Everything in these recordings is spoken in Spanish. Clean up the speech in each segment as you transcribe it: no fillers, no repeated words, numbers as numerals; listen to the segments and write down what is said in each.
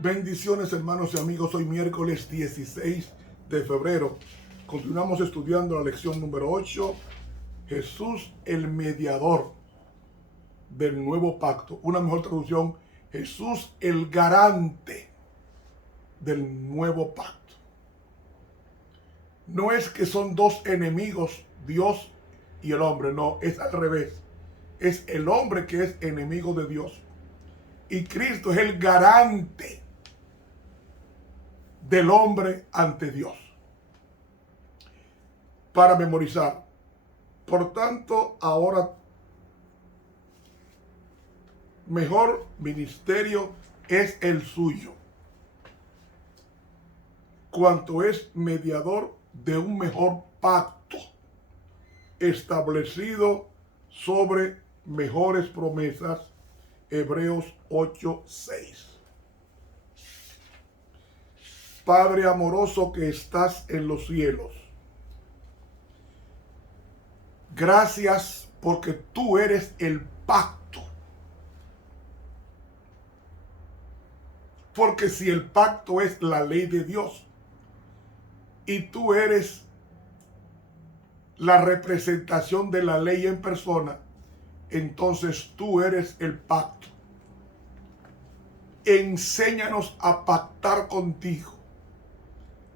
Bendiciones, hermanos y amigos. Hoy miércoles 16 de febrero. Continuamos estudiando la lección número 8. Jesús, el mediador del nuevo pacto. Una mejor traducción: Jesús, el garante del nuevo pacto. No es que son dos enemigos, Dios y el hombre. No, es al revés. Es el hombre que es enemigo de Dios. Y Cristo es el garante del hombre ante Dios. Para memorizar. Por tanto, ahora mejor ministerio es el suyo, cuanto es mediador de un mejor pacto, establecido sobre mejores promesas. Hebreos 8:6. Padre amoroso que estás en los cielos, gracias porque tú eres el pacto. Porque si el pacto es la ley de Dios y tú eres la representación de la ley en persona, entonces tú eres el pacto. Enséñanos a pactar contigo,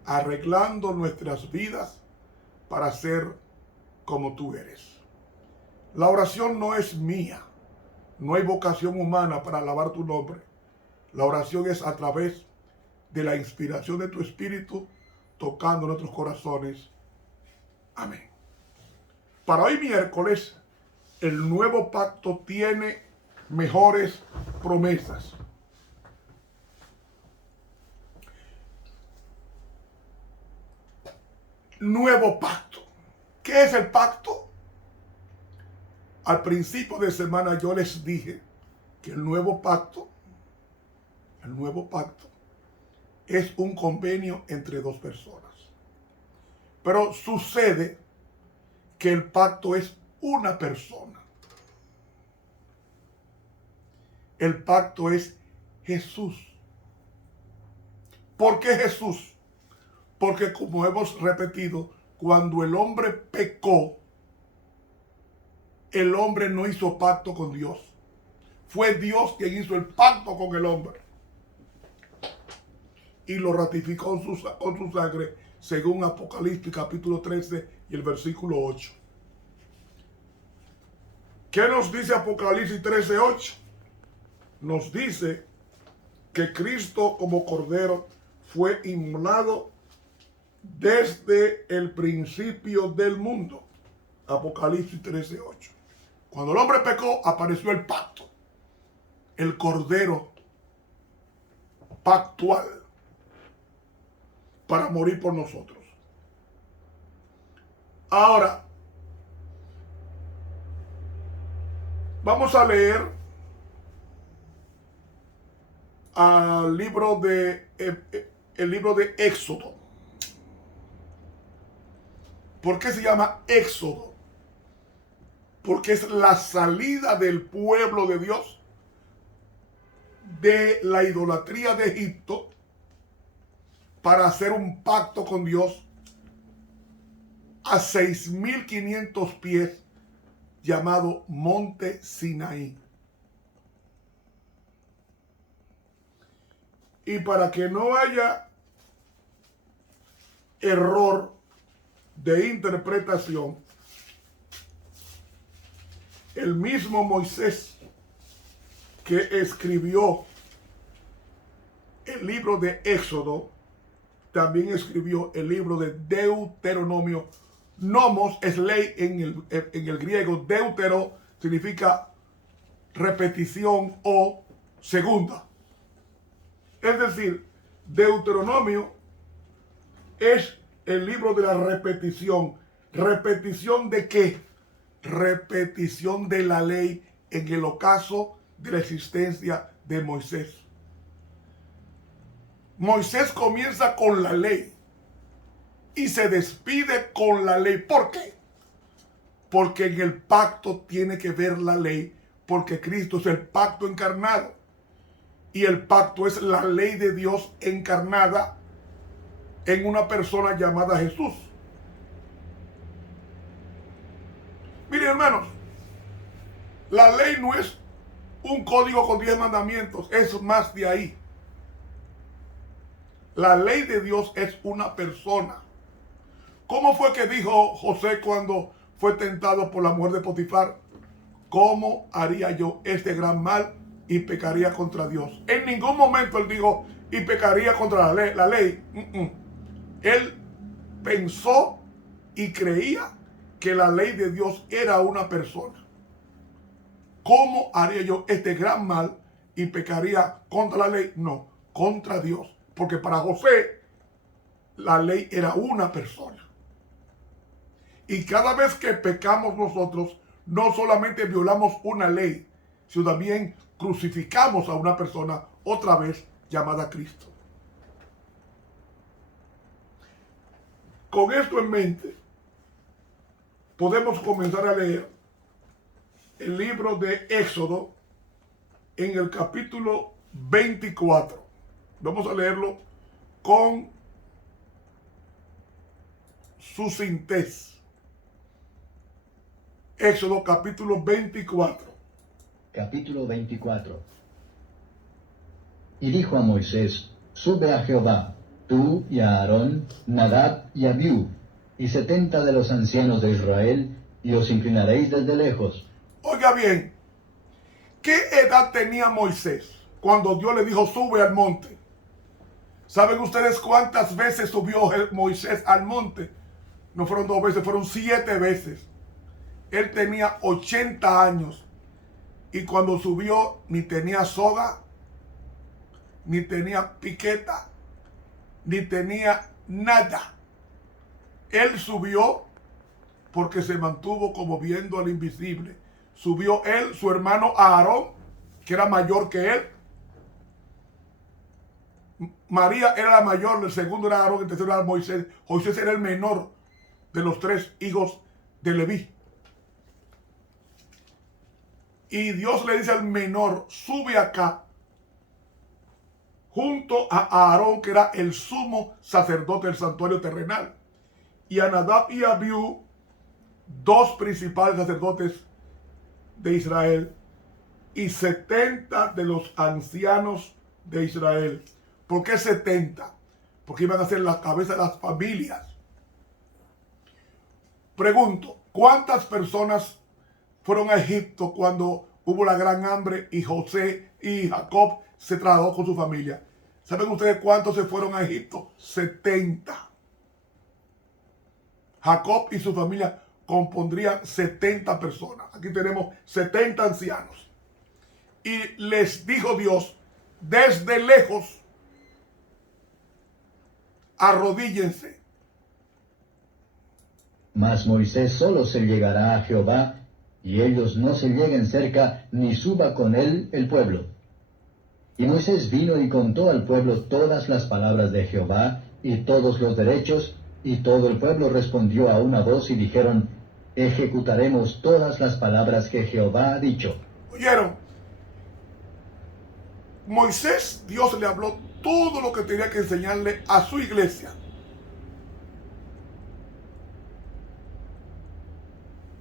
arreglando nuestras vidas para ser como tú eres. La oración no es mía. No hay vocación humana para alabar tu nombre. La oración es a través de la inspiración de tu espíritu, tocando nuestros corazones. Amén. Para hoy miércoles, el nuevo pacto tiene mejores promesas. Nuevo pacto. ¿Qué es el pacto? Al principio de semana yo les dije que el nuevo pacto es un convenio entre dos personas. Pero sucede que el pacto es una persona. El pacto es Jesús. ¿Por qué Jesús? Porque, como hemos repetido, cuando el hombre pecó, el hombre no hizo pacto con Dios. Fue Dios quien hizo el pacto con el hombre. Y lo ratificó con su sangre, según Apocalipsis capítulo 13 y el versículo 8. ¿Qué nos dice Apocalipsis 13:8? Nos dice que Cristo como Cordero fue inmolado desde el principio del mundo. Apocalipsis 13:8. Cuando el hombre pecó, apareció el pacto, el Cordero pactual, para morir por nosotros. Ahora, vamos a leer el libro de Éxodo. ¿Por qué se llama Éxodo? Porque es la salida del pueblo de Dios de la idolatría de Egipto para hacer un pacto con Dios a 6,500 pies, llamado Monte Sinaí. Y para que no haya error de interpretación, el mismo Moisés, que escribió el libro de Éxodo, también escribió el libro de Deuteronomio. Nomos es ley en el griego. Deutero significa repetición o segunda. Es decir, Deuteronomio es el libro de la repetición. ¿Repetición de qué? Repetición de la ley en el ocaso de la existencia de Moisés. Moisés comienza con la ley y se despide con la ley. ¿Por qué? Porque en el pacto tiene que ver la ley porque Cristo es el pacto encarnado. Y el pacto es la ley de Dios encarnada en una persona llamada Jesús. Miren, hermanos, la ley no es un código con 10 mandamientos, es más de ahí. La ley de Dios es una persona. ¿Cómo fue que dijo José cuando fue tentado por la mujer de Potifar? ¿Cómo haría yo este gran mal y pecaría contra Dios? En ningún momento él dijo y pecaría contra la ley. Él pensó y creía que la ley de Dios era una persona. ¿Cómo haría yo este gran mal y pecaría contra la ley? No, contra Dios. Porque para José la ley era una persona. Y cada vez que pecamos nosotros, no solamente violamos una ley, sino también crucificamos a una persona otra vez llamada Cristo. Con esto en mente, podemos comenzar a leer el libro de Éxodo en el capítulo 24. Vamos a leerlo con sucintez. Éxodo capítulo 24. Capítulo 24. Y dijo a Moisés: sube a Jehová, tú y a Aarón, Nadab y Abiú, y 70 de los ancianos de Israel, y os inclinaréis desde lejos. Oiga bien, ¿qué edad tenía Moisés cuando Dios le dijo sube al monte? ¿Saben ustedes cuántas veces subió Moisés al monte? No fueron 2 veces, fueron 7 veces. Él tenía 80 años y cuando subió ni tenía soga, ni tenía piqueta, ni tenía nada. Él subió porque se mantuvo como viendo al invisible. Subió él, su hermano Aarón, que era mayor que él. María era la mayor, el segundo era Aarón, el tercero era Moisés. Moisés era el menor de los 3 hijos de Leví. Y Dios le dice al menor, sube acá, junto a Aarón, que era el sumo sacerdote del santuario terrenal, y a Nadab y Abiú, 2 principales sacerdotes de Israel, y 70 de los ancianos de Israel. ¿Por qué 70? Porque iban a ser la cabeza de las familias. Pregunto, ¿cuántas personas fueron a Egipto cuando hubo la gran hambre y José y Jacob se trasladó con su familia? ¿Saben ustedes cuántos se fueron a Egipto? 70. Jacob y su familia compondrían 70 personas. Aquí tenemos 70 ancianos. Y les dijo Dios, desde lejos, arrodíllense. Mas Moisés solo se llegará a Jehová, y ellos no se lleguen cerca, ni suba con él el pueblo. Y Moisés vino y contó al pueblo todas las palabras de Jehová, y todos los derechos, y todo el pueblo respondió a una voz y dijeron: ejecutaremos todas las palabras que Jehová ha dicho. ¿Oyeron? Moisés, Dios le habló todo lo que tenía que enseñarle a su iglesia.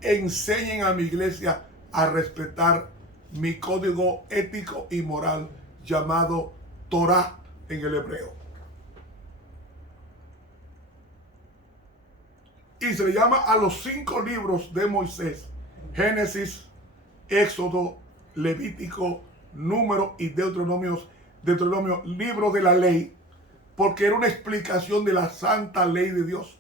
Enseñen a mi iglesia a respetar mi código ético y moral llamado Torah en el hebreo. Y se le llama a los 5 libros de Moisés: Génesis, Éxodo, Levítico, Número y Deuteronomio, libro de la ley, porque era una explicación de la santa ley de Dios.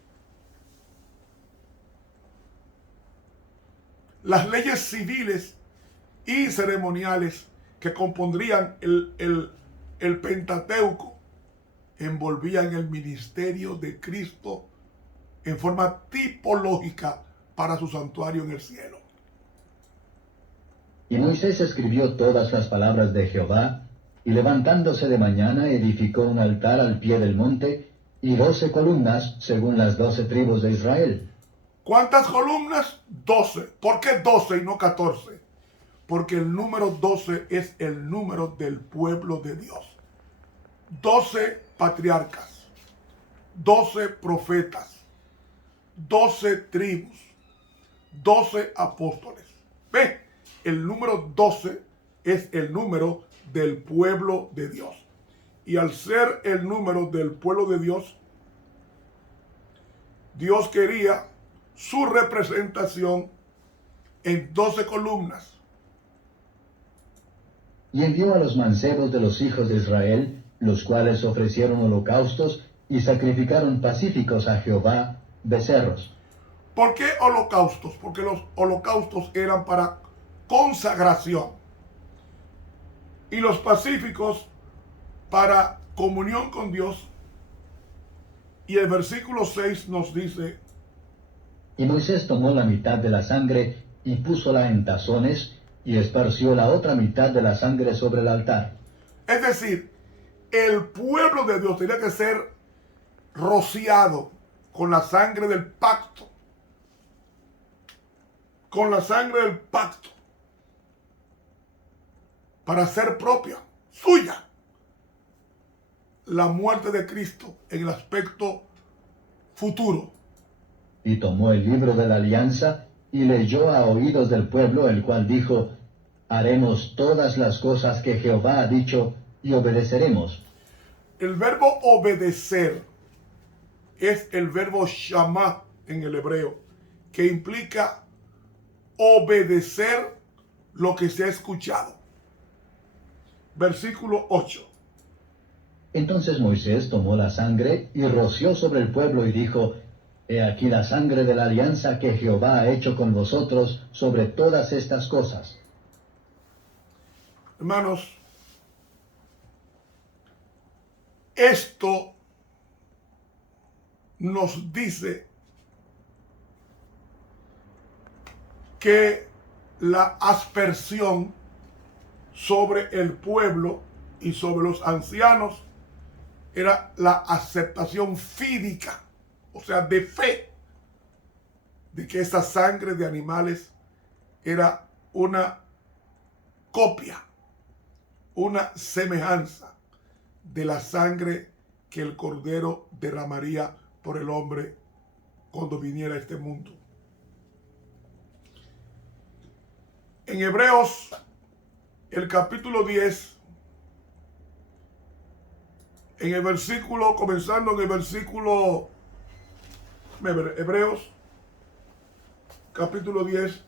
Las leyes civiles y ceremoniales que compondrían el Pentateuco envolvían el ministerio de Cristo en forma tipológica para su santuario en el cielo. Y Moisés escribió todas las palabras de Jehová, y levantándose de mañana edificó un altar al pie del monte, y 12 columnas según las 12 tribus de Israel. ¿Cuántas columnas? 12. ¿Por qué 12 y no 14? porque el número 12 es el número del pueblo de Dios. 12 patriarcas, 12 profetas, 12 tribus, 12 apóstoles. Ve, el número 12 es el número del pueblo de Dios. Y al ser el número del pueblo de Dios, Dios quería su representación en 12 columnas. Y envió a los mancebos de los hijos de Israel, los cuales ofrecieron holocaustos y sacrificaron pacíficos a Jehová becerros. ¿Por qué holocaustos? Porque los holocaustos eran para consagración y los pacíficos para comunión con Dios. Y el versículo 6 nos dice: Y Moisés tomó la mitad de la sangre y púsola en tazones, y esparció la otra mitad de la sangre sobre el altar. es decir, el pueblo de Dios tenía que ser rociado con la sangre del pacto, con la sangre del pacto, para ser propia, suya, la muerte de Cristo en el aspecto futuro. Y tomó el libro de la alianza, y leyó a oídos del pueblo, el cual dijo: Haremos todas las cosas que Jehová ha dicho, y obedeceremos. El verbo obedecer es el verbo shamá en el hebreo, que implica obedecer lo que se ha escuchado. Versículo 8. Entonces Moisés tomó la sangre y roció sobre el pueblo y dijo: He aquí la sangre de la alianza que Jehová ha hecho con vosotros sobre todas estas cosas. Hermanos, esto nos dice que la aspersión sobre el pueblo y sobre los ancianos era la aceptación fídica, o sea, de fe, de que esa sangre de animales era una copia, una semejanza de la sangre que el Cordero derramaría por el hombre cuando viniera a este mundo. En Hebreos, el capítulo 10, en el versículo, comenzando en el versículo, Hebreos, capítulo 10,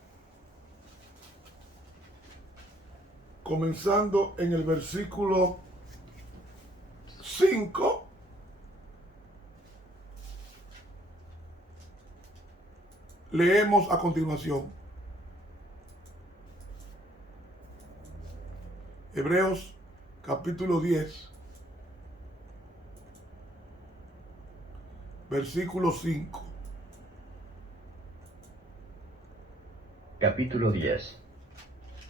comenzando en el versículo 5, leemos a continuación. Hebreos capítulo 10, versículo 5. Capítulo 10.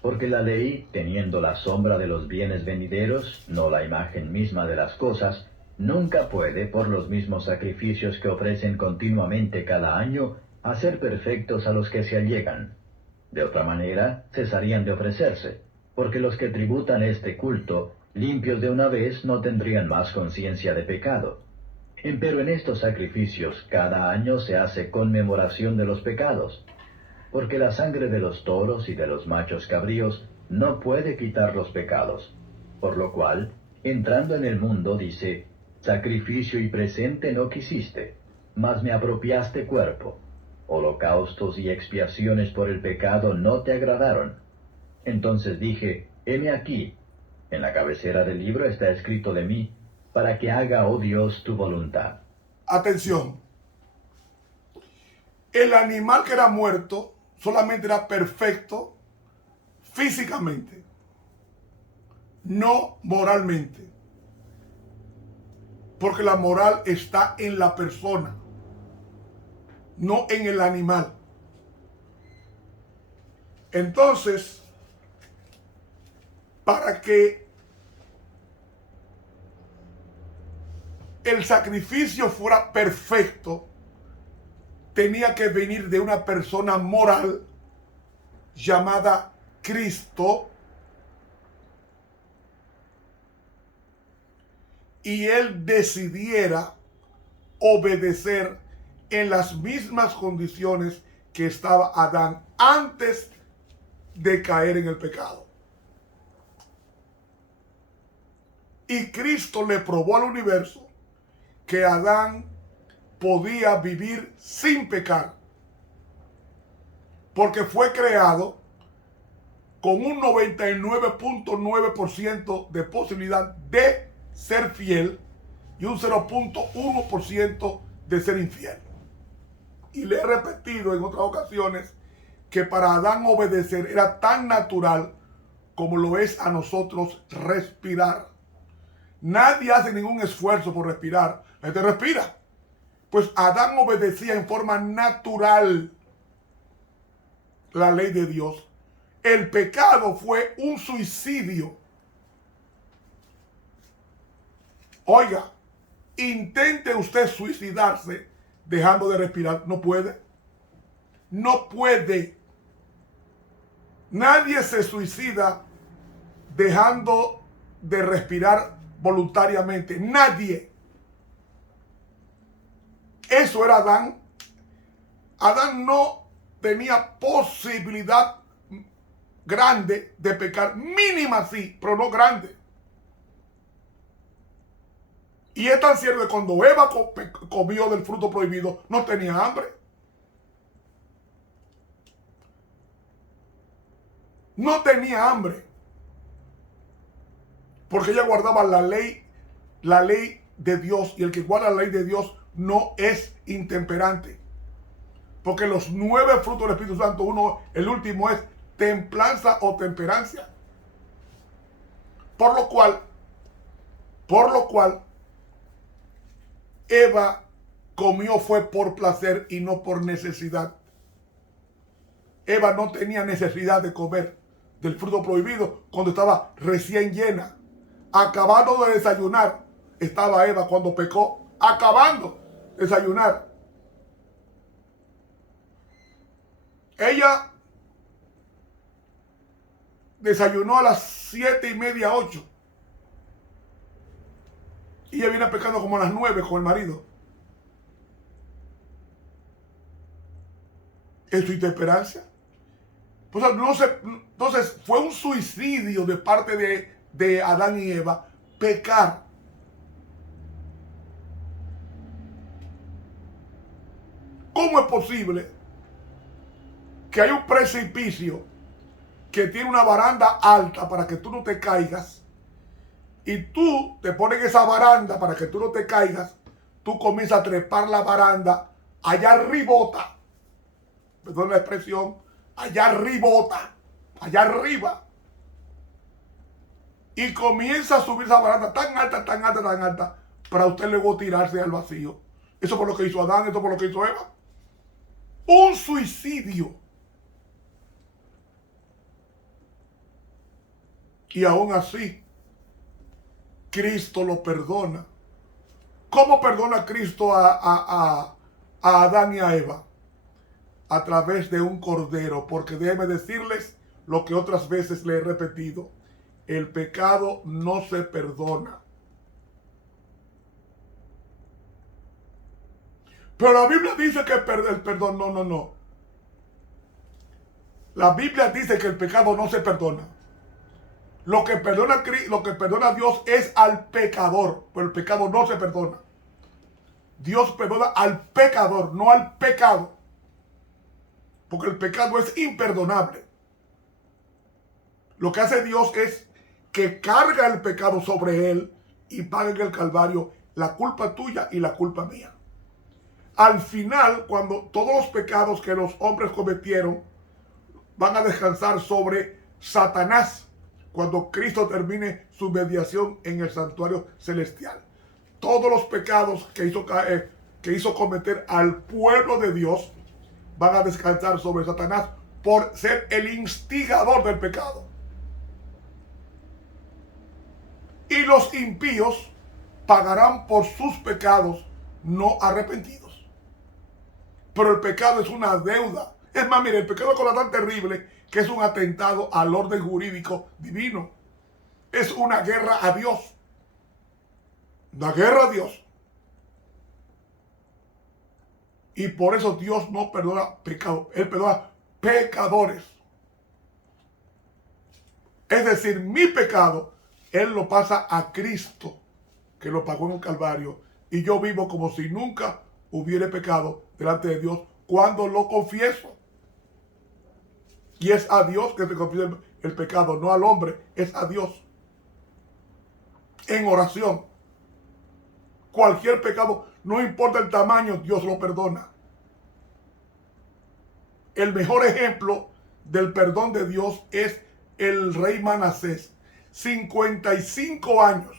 Porque la ley, teniendo la sombra de los bienes venideros, no la imagen misma de las cosas, nunca puede, por los mismos sacrificios que ofrecen continuamente cada año, hacer perfectos a los que se allegan. De otra manera, cesarían de ofrecerse, porque los que tributan este culto, limpios de una vez, no tendrían más conciencia de pecado. Empero en estos sacrificios cada año se hace conmemoración de los pecados, porque la sangre de los toros y de los machos cabríos no puede quitar los pecados. Por lo cual, entrando en el mundo, dice: Sacrificio y presente no quisiste, mas me apropiaste cuerpo. Holocaustos y expiaciones por el pecado no te agradaron. Entonces dije: heme aquí. En la cabecera del libro está escrito de mí, para que haga, oh Dios, tu voluntad. Atención. El animal que era muerto solamente era perfecto físicamente, no moralmente. Porque la moral está en la persona, no en el animal. Entonces, para que el sacrificio fuera perfecto, tenía que venir de una persona moral llamada Cristo y él decidiera obedecer en las mismas condiciones que estaba Adán antes de caer en el pecado. Y Cristo le probó al universo que Adán podía vivir sin pecar, porque fue creado con un 99.9% de posibilidad de ser fiel y un 0.1% de ser infiel. Y le he repetido en otras ocasiones que para Adán obedecer era tan natural como lo es a nosotros respirar. Nadie hace ningún esfuerzo por respirar. La gente respira. Pues Adán obedecía en forma natural la ley de Dios. El pecado fue un suicidio. Oiga, intente usted suicidarse dejando de respirar. No puede. No puede. Nadie se suicida dejando de respirar voluntariamente. Nadie. Eso era Adán. Adán no tenía posibilidad grande de pecar. Mínima sí, pero no grande. Y es tan cierto que cuando Eva comió del fruto prohibido, no tenía hambre. No tenía hambre. Porque ella guardaba la ley de Dios. Y el que guarda la ley de Dios no es intemperante. Porque los 9 frutos del Espíritu Santo, el último es templanza o temperancia. Por lo cual, Eva comió fue por placer y no por necesidad. Eva no tenía necesidad de comer del fruto prohibido cuando estaba recién llena. Acabando de desayunar, estaba Eva cuando pecó. Acabando de desayunar. Ella desayunó a las 7:30, 8. Y ella viene pecando como a las 9 con el marido. ¿Es su intemperancia? Pues no sé, entonces fue un suicidio de parte de Adán y Eva pecar. ¿Cómo es posible que hay un precipicio que tiene una baranda alta para que tú no te caigas, y tú te pones esa baranda para que tú no te caigas, tú comienzas a trepar la baranda allá arribota, perdón la expresión, allá arribota, allá arriba, y comienza a subir esa baranda tan alta, tan alta, tan alta, para usted luego tirarse al vacío? Eso por lo que hizo Adán, eso por lo que hizo Eva. Un suicidio. Y aún así, Cristo lo perdona. ¿Cómo perdona Cristo a Adán y a Eva? A través de un cordero. Porque déjenme decirles lo que otras veces le he repetido. El pecado no se perdona. Pero la Biblia dice que el perdón, no. La Biblia dice que el pecado no se perdona. Lo que perdona Dios es al pecador, pero el pecado no se perdona. Dios perdona al pecador, no al pecado. Porque el pecado es imperdonable. Lo que hace Dios es que carga el pecado sobre él y paga en el Calvario la culpa tuya y la culpa mía. Al final, cuando todos los pecados que los hombres cometieron van a descansar sobre Satanás, cuando Cristo termine su mediación en el santuario celestial. Todos los pecados que hizo cometer al pueblo de Dios van a descansar sobre Satanás por ser el instigador del pecado. Y los impíos pagarán por sus pecados no arrepentidos. Pero el pecado es una deuda. Es más, mire, el pecado es cosa tan terrible que es un atentado al orden jurídico divino. Es una guerra a Dios. Una guerra a Dios. Y por eso Dios no perdona pecados. Él perdona pecadores. Es decir, mi pecado, Él lo pasa a Cristo, que lo pagó en el Calvario. Y yo vivo como si nunca hubiera pecado delante de Dios cuando lo confieso. Y es a Dios que se confiesa el pecado, no al hombre, es a Dios. En oración. Cualquier pecado, no importa el tamaño, Dios lo perdona. El mejor ejemplo del perdón de Dios es el rey Manasés. 55 años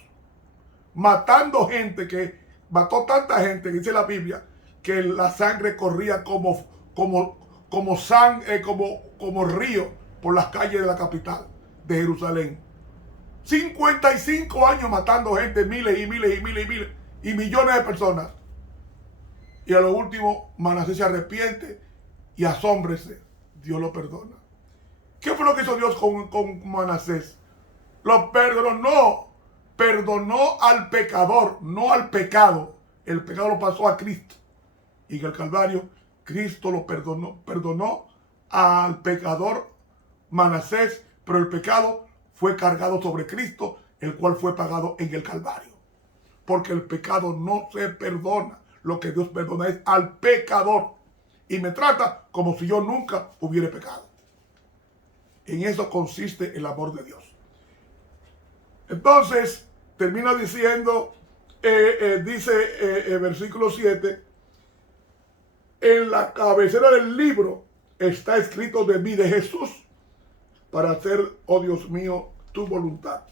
matando gente, que mató tanta gente, dice la Biblia, que la sangre corría como río por las calles de la capital de Jerusalén. 55 años matando gente, miles y miles y miles y miles y millones de personas. Y a lo último, Manasés se arrepiente y asómbrese, Dios lo perdona. ¿Qué fue lo que hizo Dios con Manasés? Lo perdonó. Perdonó al pecador, no al pecado. El pecado lo pasó a Cristo. Y en el Calvario, Cristo lo perdonó al pecador Manasés, pero el pecado fue cargado sobre Cristo, el cual fue pagado en el Calvario. Porque el pecado no se perdona. Lo que Dios perdona es al pecador. Y me trata como si yo nunca hubiera pecado. En eso consiste el amor de Dios. Entonces, termina diciendo, versículo 7, en la cabecera del libro está escrito de mí, de Jesús, para hacer, oh Dios mío, tu voluntad.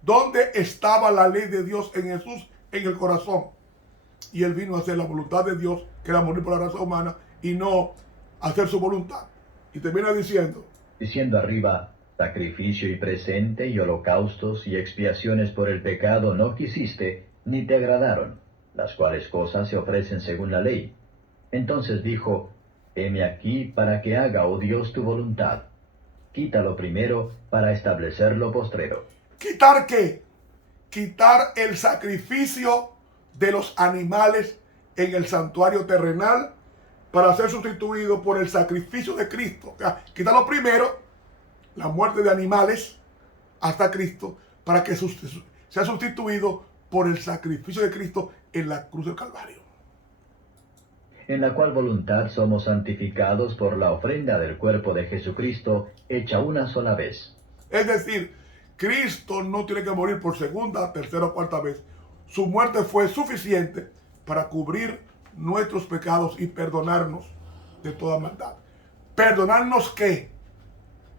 ¿Dónde estaba la ley de Dios en Jesús? En el corazón. Y Él vino a hacer la voluntad de Dios, que era morir por la raza humana, y no hacer su voluntad. Y termina diciendo arriba, sacrificio y presente y holocaustos y expiaciones por el pecado no quisiste, ni te agradaron, las cuales cosas se ofrecen según la ley. Entonces dijo, heme aquí para que haga, oh Dios, tu voluntad. Quítalo primero para establecer lo postrero. ¿Quitar qué? Quitar el sacrificio de los animales en el santuario terrenal para ser sustituido por el sacrificio de Cristo. O sea, quitarlo primero, la muerte de animales, hasta Cristo, para que sea sustituido por el sacrificio de Cristo en la cruz del Calvario. En la cual voluntad somos santificados por la ofrenda del cuerpo de Jesucristo, hecha una sola vez. Es decir, Cristo no tiene que morir por segunda, tercera o cuarta vez. Su muerte fue suficiente para cubrir nuestros pecados y perdonarnos de toda maldad. ¿Perdonarnos qué?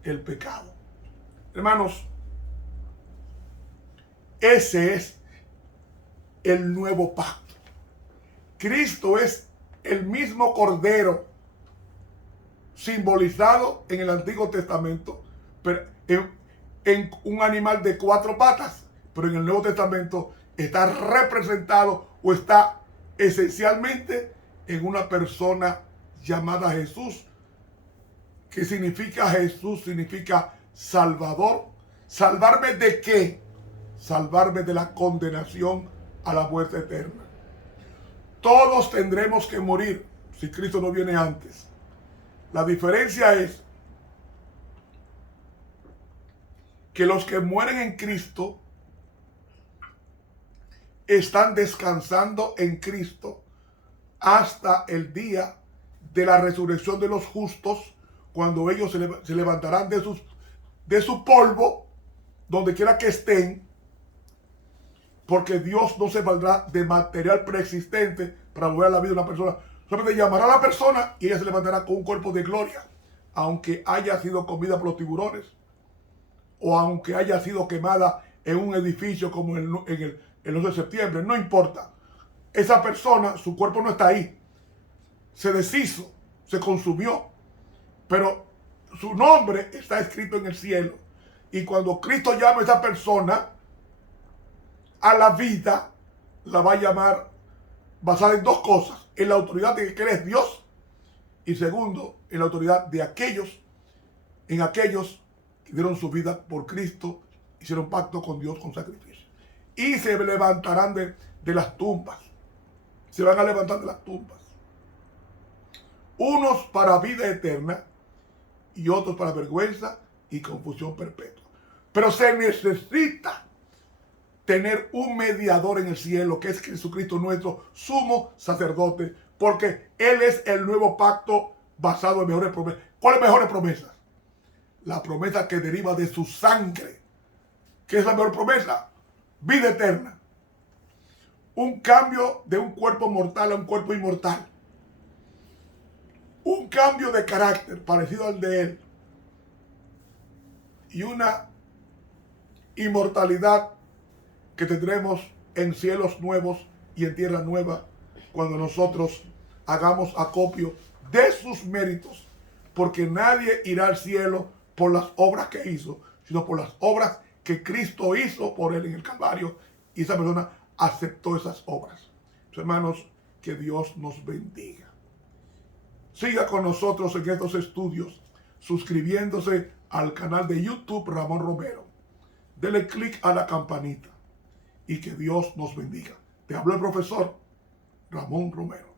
El pecado. Hermanos, ese es el nuevo pacto. Cristo es el mismo Cordero simbolizado en el Antiguo Testamento, pero en un animal de 4 patas, pero en el Nuevo Testamento está representado o está esencialmente en una persona llamada Jesús, que significa Jesús, significa Salvador. ¿Salvarme de qué? Salvarme de la condenación a la muerte eterna. Todos tendremos que morir si Cristo no viene antes. La diferencia es que los que mueren en Cristo están descansando en Cristo hasta el día de la resurrección de los justos, cuando ellos se levantarán de su polvo, donde quiera que estén, porque Dios no se valdrá de material preexistente para volver a la vida de una persona. Solamente llamará a la persona y ella se levantará con un cuerpo de gloria, aunque haya sido comida por los tiburones, o aunque haya sido quemada en un edificio como el 11 de septiembre, no importa. Esa persona, su cuerpo no está ahí. Se deshizo, se consumió, pero su nombre está escrito en el cielo. Y cuando Cristo llama a esa persona a la vida, la va a llamar basada en 2 cosas: en la autoridad de que Él es Dios, y segundo, en la autoridad de aquellos en aquellos que dieron su vida por Cristo, hicieron pacto con Dios con sacrificio. Y se levantarán de las tumbas. Se van a levantar de las tumbas. Unos para vida eterna y otros para vergüenza y confusión perpetua. Pero se necesita tener un mediador en el cielo, que es Jesucristo, nuestro sumo sacerdote, porque Él es el nuevo pacto basado en mejores promesas. ¿Cuáles mejores promesas? La promesa que deriva de su sangre. ¿Qué es la mejor promesa? Vida eterna. Un cambio de un cuerpo mortal a un cuerpo inmortal. Un cambio de carácter parecido al de Él. Y una inmortalidad que tendremos en cielos nuevos y en tierra nueva cuando nosotros hagamos acopio de sus méritos, porque nadie irá al cielo por las obras que hizo, sino por las obras que Cristo hizo por él en el Calvario, y esa persona aceptó esas obras. Hermanos, que Dios nos bendiga. Siga con nosotros en estos estudios, suscribiéndose al canal de YouTube Ramón Romero. Dele clic a la campanita y que Dios nos bendiga. Te habló el profesor Ramón Romero.